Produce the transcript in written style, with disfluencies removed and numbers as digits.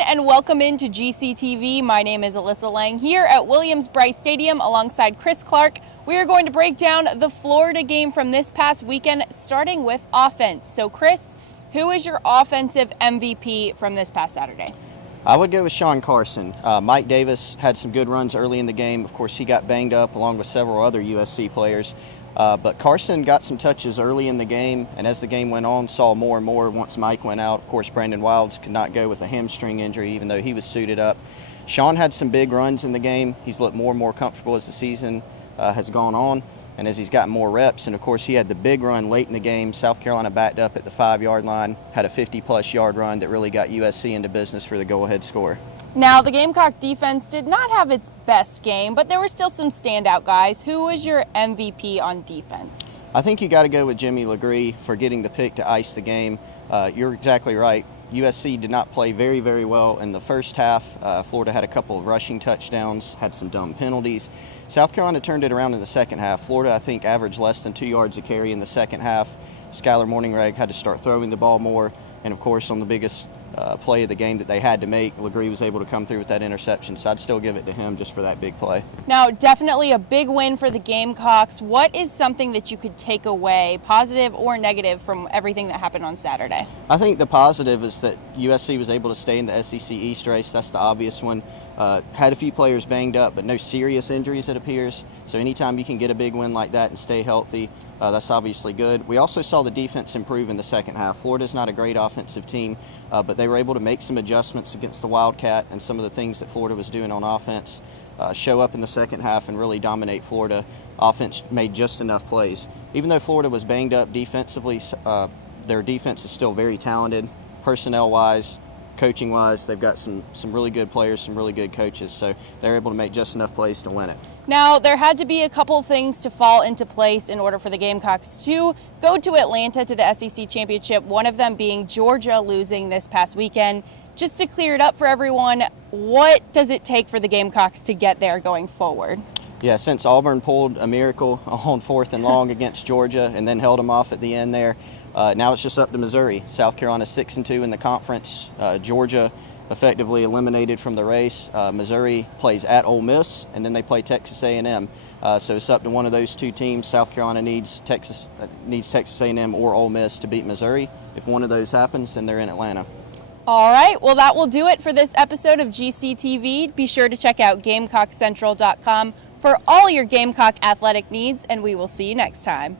everyone, and welcome into GCTV. My name is Alyssa Lang here at Williams-Brice Stadium alongside Chris Clark. We are going to break down the Florida game from this past weekend, starting with offense. So Chris, who is your offensive MVP from this past Saturday? I would go with Sean Carson. Mike Davis had some good runs early in the game. Of course, he got banged up along with several other USC players. But Carson got some touches early in the game, and as the game went on, saw more and more once Mike went out. Of course, Brandon Wilds could not go with a hamstring injury, even though he was suited up. Sean had some big runs in the game. He's looked more and more comfortable as the season has gone on, and as he's gotten more reps. And, of course, he had the big run late in the game. South Carolina backed up at the 5-yard line, had a 50-plus yard run that really got USC into business for the go-ahead score. Now, the Gamecock defense did not have its best game, but there were still some standout guys. Who was your MVP on defense? I think you got to go with Jimmy Legree for getting the pick to ice the game. You're exactly right. USC did not play very, very well in the first half. Florida had a couple of rushing touchdowns, had some dumb penalties. South Carolina turned it around in the second half. Florida, I think, averaged less than 2 yards a carry in the second half. Skylar Morningrag had to start throwing the ball more. And, of course, on the biggest play of the game that they had to make, Legree was able to come through with that interception, so I'd still give it to him just for that big play. Now, definitely a big win for the Gamecocks. What is something that you could take away, positive or negative, from everything that happened on Saturday? I think the positive is that USC was able to stay in the SEC East race. That's the obvious one. Had a few players banged up, but no serious injuries, it appears. So anytime you can get a big win like that and stay healthy, that's obviously good. We also saw the defense improve in the second half. Florida's not a great offensive team, but they were able to make some adjustments against the Wildcat, and some of the things that Florida was doing on offense show up in the second half and really dominate Florida. Offense made just enough plays. Even though Florida was banged up defensively, their defense is still very talented, personnel-wise, coaching-wise. They've got some really good players, some really good coaches, so they're able to make just enough plays to win it. Now, there had to be a couple things to fall into place in order for the Gamecocks to go to Atlanta to the SEC Championship, one of them being Georgia losing this past weekend. Just to clear it up for everyone, what does it take for the Gamecocks to get there going forward? Yeah, since Auburn pulled a miracle on 4th and long against Georgia and then held them off at the end there, now it's just up to Missouri. South Carolina 6-2 in the conference. Georgia effectively eliminated from the race. Missouri plays at Ole Miss, and then they play Texas A&M. So it's up to one of those two teams. South Carolina needs Texas A&M or Ole Miss to beat Missouri. If one of those happens, then they're in Atlanta. All right, well, that will do it for this episode of GCTV. Be sure to check out GamecockCentral.com for all your Gamecock athletic needs, and we will see you next time.